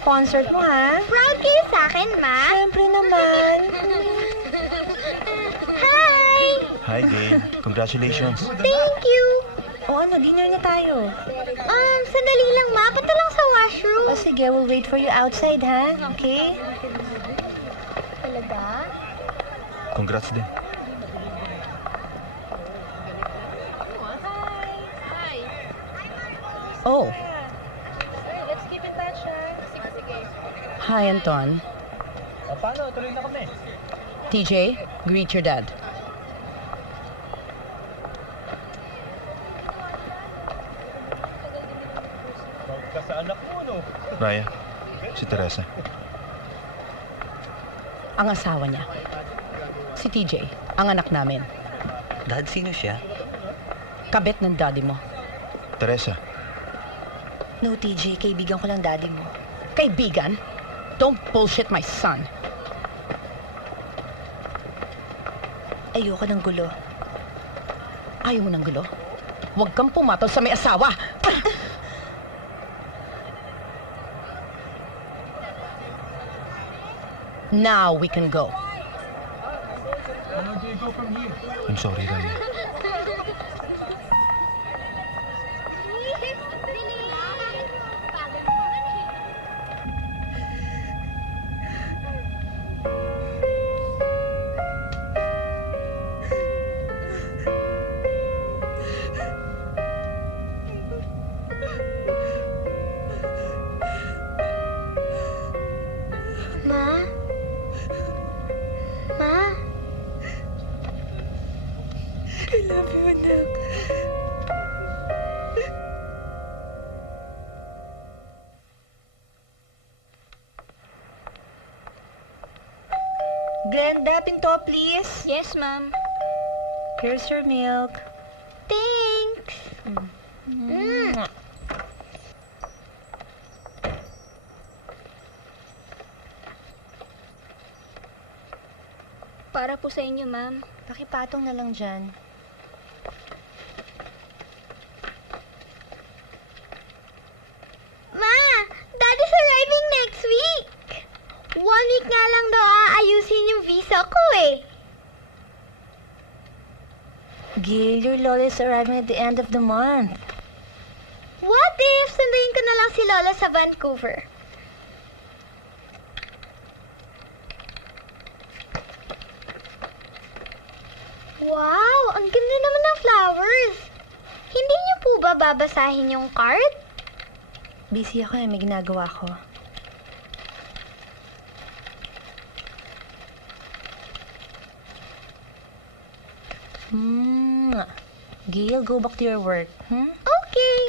sa concert mo, ha? Proud kayo sa akin, Ma? Siyempre naman. Hi! Hi, Gail. Congratulations. Thank you! O ano, dinner na tayo. Sandali lang, Ma. Punta lang sa washroom. O sige, we'll wait for you outside, ha? Okay? Talaga? Congrats din. Oh. Let's keep in touch, ha? Hi, Anton. O paano? Tuloy na kami. TJ, greet your dad. Ka sa anak mo, no? Raya, si Teresa. Ang asawa niya. Si TJ, ang anak namin. Dad, sino siya? Kabit ng daddy mo. Teresa, No, TJ, kaibigan ko lang daddy mo. Kaibigan? Don't bullshit my son. Ayoko ng gulo. Ayaw mo ng gulo? Huwag kang pumatol sa may asawa! Now we can go. How do you go from here? I'm sorry, Raya. Ma? Ma? I love you, anak. Glenda, pinto, please. Yes, Ma'am. Here's your milk. Thanks. Para po sa inyo, Ma'am. Pakipatong na lang dyan. Ma! Daddy's arriving next week! 1 week nga lang daw aayusin yung visa ko eh. Gil, your Lola is arriving at the end of the month. What if sunduin ko na lang si Lola sa Vancouver? Wow! Ang ganda naman ng flowers! Hindi niyo po ba babasahin yung card? Busy ako eh, may ginagawa ko. Gil, go back to your work. Okay.